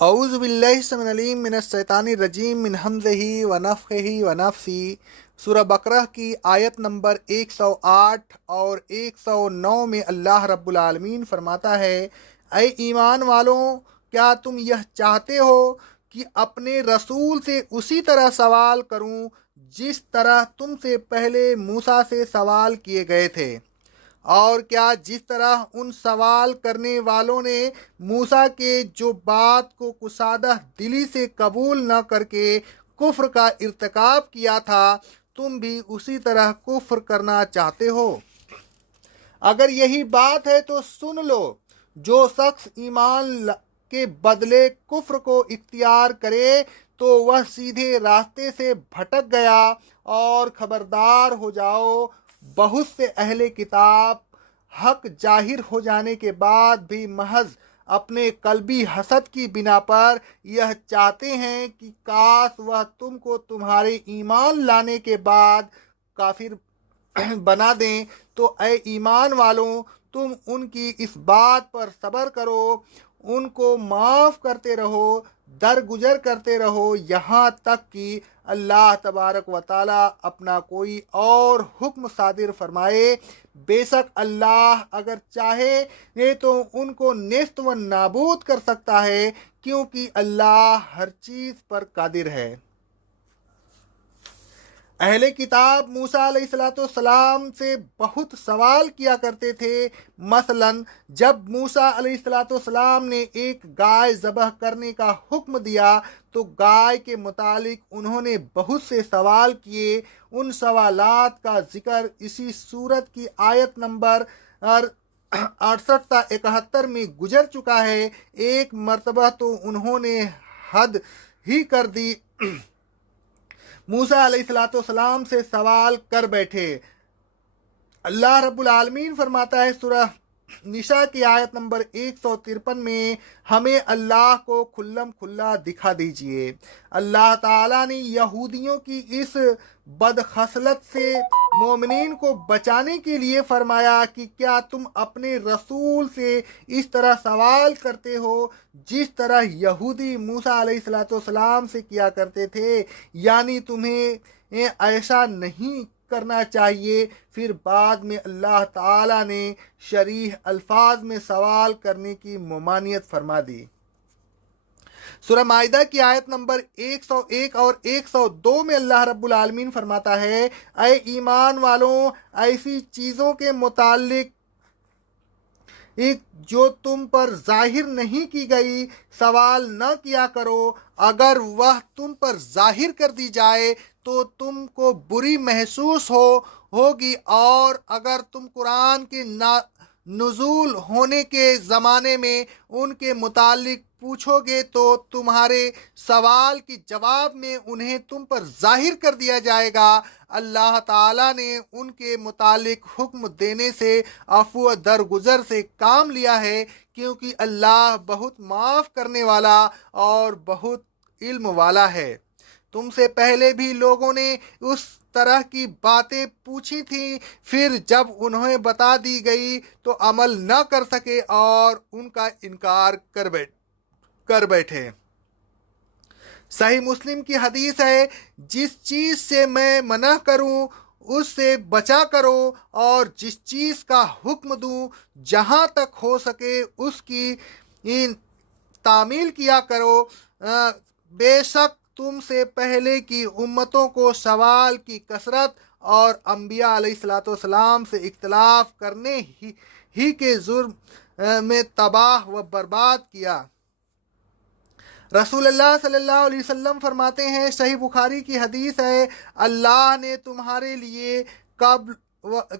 اعوذ باللہ السمیع العلیم من الشیطان الرجیم من حمزہ ونفخہ ونفثہ۔ سورہ بقرہ کی آیت نمبر 108 اور 109 میں اللہ رب العالمین فرماتا ہے، اے ایمان والوں، کیا تم یہ چاہتے ہو کہ اپنے رسول سے اسی طرح سوال کروں جس طرح تم سے پہلے موسیٰ سے سوال کیے گئے تھے؟ اور کیا جس طرح ان سوال کرنے والوں نے موسیٰ کے جو بات کو کشادہ دلی سے قبول نہ کر کے کفر کا ارتکاب کیا تھا، تم بھی اسی طرح کفر کرنا چاہتے ہو؟ اگر یہی بات ہے تو سن لو، جو شخص ایمان کے بدلے کفر کو اختیار کرے تو وہ سیدھے راستے سے بھٹک گیا، اور خبردار ہو جاؤ، بہت سے اہل کتاب حق ظاہر ہو جانے کے بعد بھی محض اپنے قلبی حسد کی بنا پر یہ چاہتے ہیں کہ کاش وہ تم کو تمہارے ایمان لانے کے بعد کافر بنا دیں۔ تو اے ایمان والوں، تم ان کی اس بات پر صبر کرو، ان کو معاف کرتے رہو، درگزر کرتے رہو، یہاں تک کہ اللہ تبارک و تعالیٰ اپنا کوئی اور حکم صادر فرمائے۔ بے شک اللہ اگر چاہے تو ان کو نیست و نابود کر سکتا ہے، کیونکہ اللہ ہر چیز پر قادر ہے۔ اہل کتاب موسیٰ علیہ السلام سے بہت سوال کیا کرتے تھے۔ مثلا جب موسیٰ علیہ السلام نے ایک گائے ذبح کرنے کا حکم دیا تو گائے کے متعلق انہوں نے بہت سے سوال کیے۔ ان سوالات کا ذکر اسی سورت کی آیت نمبر 68 تا 71 میں گزر چکا ہے۔ ایک مرتبہ تو انہوں نے حد ہی کر دی، موسیٰ علیہ السلام سے سوال کر بیٹھے۔ اللہ رب العالمین فرماتا ہے سورہ نساء کی آیت نمبر 153 میں، ہمیں اللہ کو کھلم کھلا دکھا دیجئے۔ اللہ تعالیٰ نے یہودیوں کی اس بدخصلت سے مومنین کو بچانے کے لیے فرمایا کہ کیا تم اپنے رسول سے اس طرح سوال کرتے ہو جس طرح یہودی موسیٰ علیہ السلام سے کیا کرتے تھے؟ یعنی تمہیں ایسا نہیں کرنا چاہیے۔ پھر بعد میں اللہ تعالیٰ نے صریح الفاظ میں سوال کرنے کی ممانعت فرما دی۔ سورہ مائدہ کی آیت نمبر 101 اور 102 میں اللہ رب العالمین فرماتا ہے، اے ایمان والوں، ایسی چیزوں کے متعلق جو تم پر ظاہر نہیں کی گئی سوال نہ کیا کرو۔ اگر وہ تم پر ظاہر کر دی جائے تو تم کو بری محسوس ہوگی، اور اگر تم قرآن کے نزول ہونے کے زمانے میں ان کے متعلق پوچھو گے تو تمہارے سوال کے جواب میں انہیں تم پر ظاہر کر دیا جائے گا۔ اللہ تعالیٰ نے ان کے متعلق حکم دینے سے عفو درگزر سے کام لیا ہے، کیونکہ اللہ بہت معاف کرنے والا اور بہت علم والا ہے۔ تم سے پہلے بھی لوگوں نے اس طرح کی باتیں پوچھی تھیں، پھر جب انہیں بتا دی گئی تو عمل نہ کر سکے اور ان کا انکار کر بیٹھے۔ صحیح مسلم کی حدیث ہے، جس چیز سے میں منع کروں اس سے بچا کرو، اور جس چیز کا حکم دوں جہاں تک ہو سکے اس کی تعمیل کیا کرو۔ بے شک تم سے پہلے کی امتوں کو سوال کی کثرت اور انبیاء علیہ السلام سے اختلاف کرنے ہی کے جرم میں تباہ و برباد کیا۔ رسول اللہ صلی اللہ علیہ وسلم فرماتے ہیں، صحیح بخاری کی حدیث ہے، اللہ نے تمہارے لیے قبل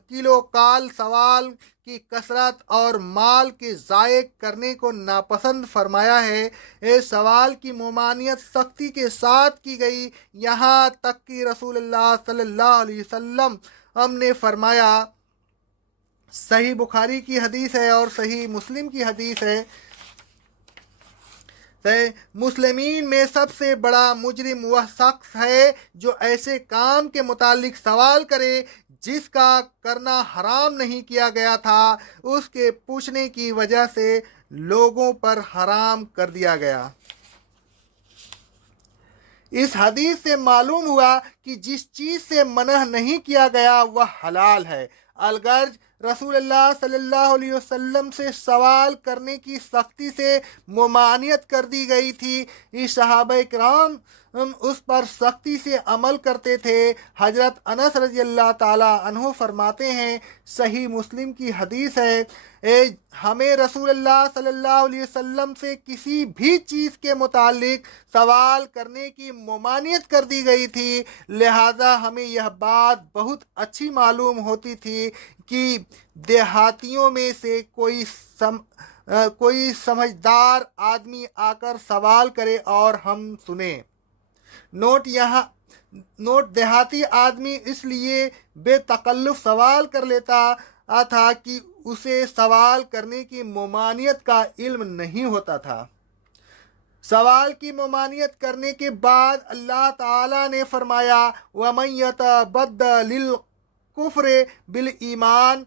کلو کال سوال کی کثرت اور مال کے ضائع کرنے کو ناپسند فرمایا ہے۔ سوال کی ممانعت سختی کے ساتھ کی گئی، یہاں تک کہ رسول اللہ صلی اللہ علیہ وسلم ہم نے فرمایا، صحیح بخاری کی حدیث ہے اور صحیح مسلم کی حدیث ہے، مسلمین میں سب سے بڑا مجرم وہ شخص ہے جو ایسے کام کے متعلق سوال کرے جس کا کرنا حرام نہیں کیا گیا تھا، اس کے پوچھنے کی وجہ سے لوگوں پر حرام کر دیا گیا۔ اس حدیث سے معلوم ہوا کہ جس چیز سے منع نہیں کیا گیا وہ حلال ہے۔ الغرض رسول اللہ صلی اللہ علیہ وسلم سے سوال کرنے کی سختی سے ممانعت کر دی گئی تھی۔ اس صحابہ کرام اس پر سختی سے عمل کرتے تھے۔ حضرت انس رضی اللہ تعالی عنہ فرماتے ہیں، صحیح مسلم کی حدیث ہے، ہمیں رسول اللہ صلی اللہ علیہ وسلم سے کسی بھی چیز کے متعلق سوال کرنے کی ممانعت کر دی گئی تھی، لہذا ہمیں یہ بات بہت اچھی معلوم ہوتی تھی کہ دیہاتیوں میں سے کوئی سمجھدار آدمی آ کر سوال کرے اور ہم سنیں۔ نوٹ دیہاتی آدمی اس لیے بے تکلف سوال کر لیتا تھا کہ اسے سوال کرنے کی ممانعت کا علم نہیں ہوتا تھا۔ سوال کی ممانعت کرنے کے بعد اللہ تعالیٰ نے فرمایا، وَمَن يَتَبَدَّلِ الْكُفْرَ بِالْإِيمَانِ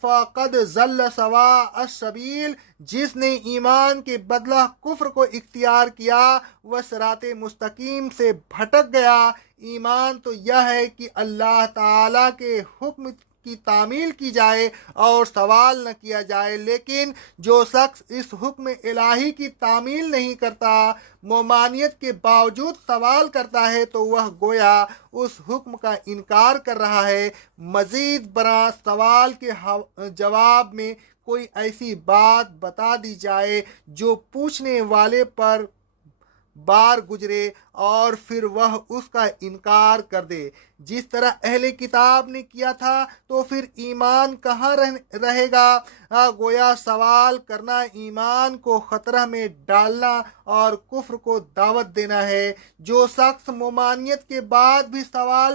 فَقَدْ ضَلَّ سَوَاءَ السَّبِيلِ، جس نے ایمان کے بدلہ کفر کو اختیار کیا وہ صراط مستقیم سے بھٹک گیا۔ ایمان تو یہ ہے کہ اللہ تعالیٰ کے حکم کی تعمیل کی جائے اور سوال نہ کیا جائے، لیکن جو شخص اس حکم الہی کی تعمیل نہیں کرتا، ممانعت کے باوجود سوال کرتا ہے، تو وہ گویا اس حکم کا انکار کر رہا ہے۔ مزید برآں سوال کے جواب میں کوئی ایسی بات بتا دی جائے جو پوچھنے والے پر بار گزرے اور پھر وہ اس کا انکار کر دے، جس طرح اہل کتاب نے کیا تھا، تو پھر ایمان کہاں رہے گا؟ گویا سوال کرنا ایمان کو خطرہ میں ڈالنا اور کفر کو دعوت دینا ہے۔ جو شخص ممانعت کے بعد بھی سوال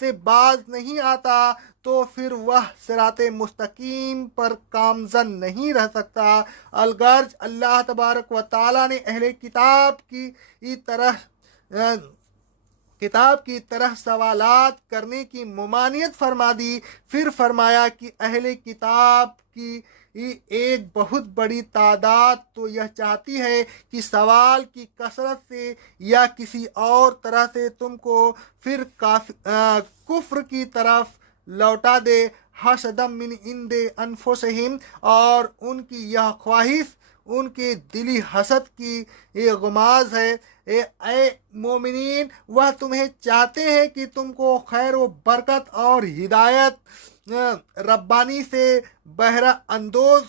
سے باز نہیں آتا تو پھر وہ صراط مستقیم پر گامزن نہیں رہ سکتا۔ الغرض اللہ تبارک و تعالیٰ نے اہل کتاب کی طرح سوالات کرنے کی ممانعت فرما دی، پھر فرمایا کہ اہل کتاب کی ایک بہت بڑی تعداد تو یہ چاہتی ہے کہ سوال کی کثرت سے یا کسی اور طرح سے تم کو پھر کفر کی طرف لوٹا دے، حسدا من عند انفسہم، اور ان کی یہ خواہش ان کے دلی حسد کی غماز ہے۔ اے مومنین، وہ تمہیں چاہتے ہیں کہ تم کو خیر و برکت اور ہدایت ربانی سے بہرہ اندوز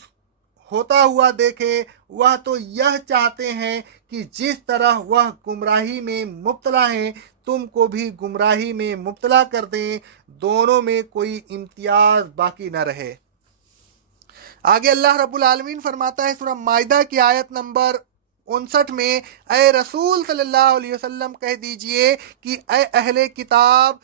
ہوتا ہوا دیکھے۔ وہ تو یہ چاہتے ہیں کہ جس طرح وہ گمراہی میں مبتلا ہیں تم کو بھی گمراہی میں مبتلا کر دیں، دونوں میں کوئی امتیاز باقی نہ رہے۔ آگے اللہ رب العالمین فرماتا ہے سورہ مائدہ کی آیت نمبر 59 میں، اے رسول صلی اللہ علیہ وسلم کہہ دیجئے کہ اے اہل کتاب،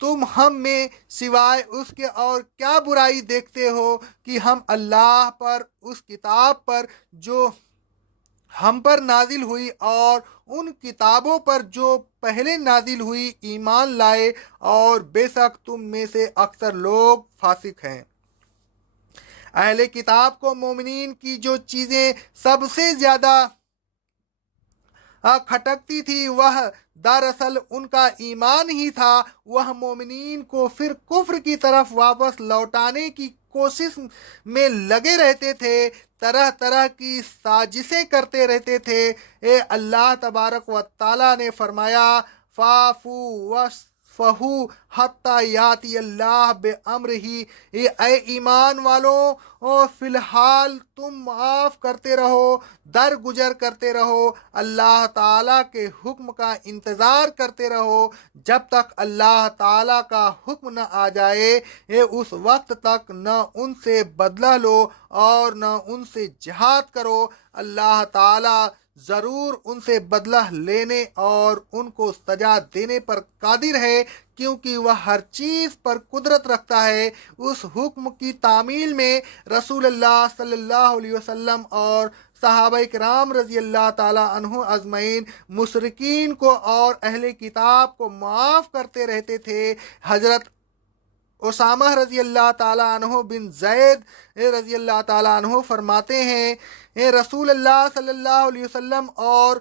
تم ہم میں سوائے اس کے اور کیا برائی دیکھتے ہو کہ ہم اللہ پر، اس کتاب پر جو ہم پر نازل ہوئی اور ان کتابوں پر جو پہلے نازل ہوئی ایمان لائے، اور بے شک تم میں سے اکثر لوگ فاسق ہیں۔ اہل کتاب کو مومنین کی جو چیزیں سب سے زیادہ کھٹکتی تھی وہ دراصل ان کا ایمان ہی تھا۔ وہ مومنین کو پھر کفر کی طرف واپس لوٹانے کی کوشش میں لگے رہتے تھے، طرح طرح کی سازشیں کرتے رہتے تھے۔ اللہ تبارک و تعالیٰ نے فرمایا، فَاعْفُوا وَاصْفَحُوا حَتَّى يَأْتِيَ اللَّهُ بِأَمْرِهِ، اے ایمان والوں فی الحال تم معاف کرتے رہو، درگزر کرتے رہو، اللہ تعالیٰ کے حکم کا انتظار کرتے رہو جب تک اللہ تعالیٰ کا حکم نہ آ جائے۔ اس وقت تک نہ ان سے بدلہ لو اور نہ ان سے جہاد کرو، اللہ تعالیٰ ضرور ان سے بدلہ لینے اور ان کو سزا دینے پر قادر ہے، کیونکہ وہ ہر چیز پر قدرت رکھتا ہے۔ اس حکم کی تعمیل میں رسول اللہ صلی اللہ علیہ وسلم اور صحابہ کرام رضی اللہ تعالی عنہ اجمعین مشرکین کو اور اہل کتاب کو معاف کرتے رہتے تھے۔ حضرت اسامہ رضی اللہ تعالیٰ عنہ بن زید رضی اللہ تعالیٰ عنہ فرماتے ہیں رسول اللہ صلی اللہ علیہ وسلم اور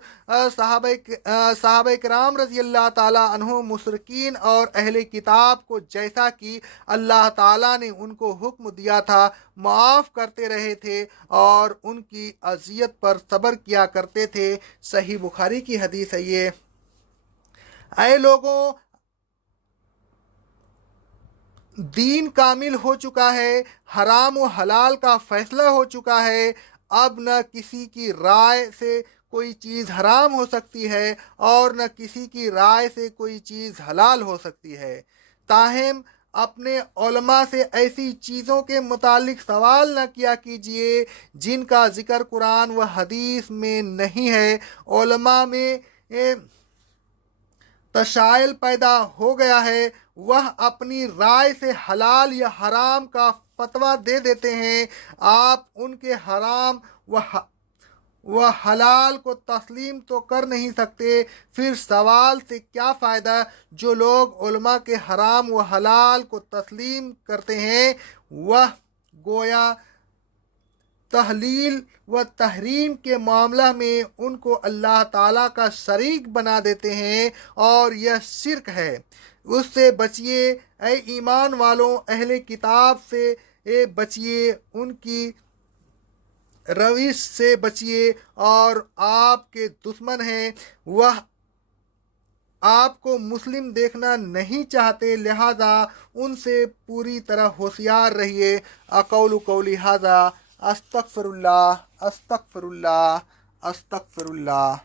صحابہ کرام رضی اللہ تعالیٰ عنہ مشرکین اور اہل کتاب کو جیسا کہ اللہ تعالیٰ نے ان کو حکم دیا تھا معاف کرتے رہے تھے اور ان کی اذیت پر صبر کیا کرتے تھے۔ صحیح بخاری کی حدیث ہے یہ۔ اے لوگوں، دین کامل ہو چکا ہے، حرام و حلال کا فیصلہ ہو چکا ہے، اب نہ کسی کی رائے سے کوئی چیز حرام ہو سکتی ہے اور نہ کسی کی رائے سے کوئی چیز حلال ہو سکتی ہے۔ تاہم اپنے علماء سے ایسی چیزوں کے متعلق سوال نہ کیا کیجیے جن کا ذکر قرآن و حدیث میں نہیں ہے۔ علماء میں تشائل پیدا ہو گیا ہے، وہ اپنی رائے سے حلال یا حرام کا فتویٰ دے دیتے ہیں۔ آپ ان کے حرام و حلال کو تسلیم تو کر نہیں سکتے، پھر سوال سے کیا فائدہ؟ جو لوگ علماء کے حرام و حلال کو تسلیم کرتے ہیں وہ گویا تحلیل و تحریم کے معاملہ میں ان کو اللہ تعالیٰ کا شریک بنا دیتے ہیں اور یہ شرک ہے۔ اس سے بچیے اے ایمان والوں، اہل کتاب سے بچیے، ان کی روش سے بچیے، اور آپ کے دشمن ہیں، وہ آپ کو مسلم دیکھنا نہیں چاہتے، لہذا ان سے پوری طرح ہوشیار رہیے۔ اقول قولی ھذا استغفر اللہ استغفر اللہ استغفر اللہ۔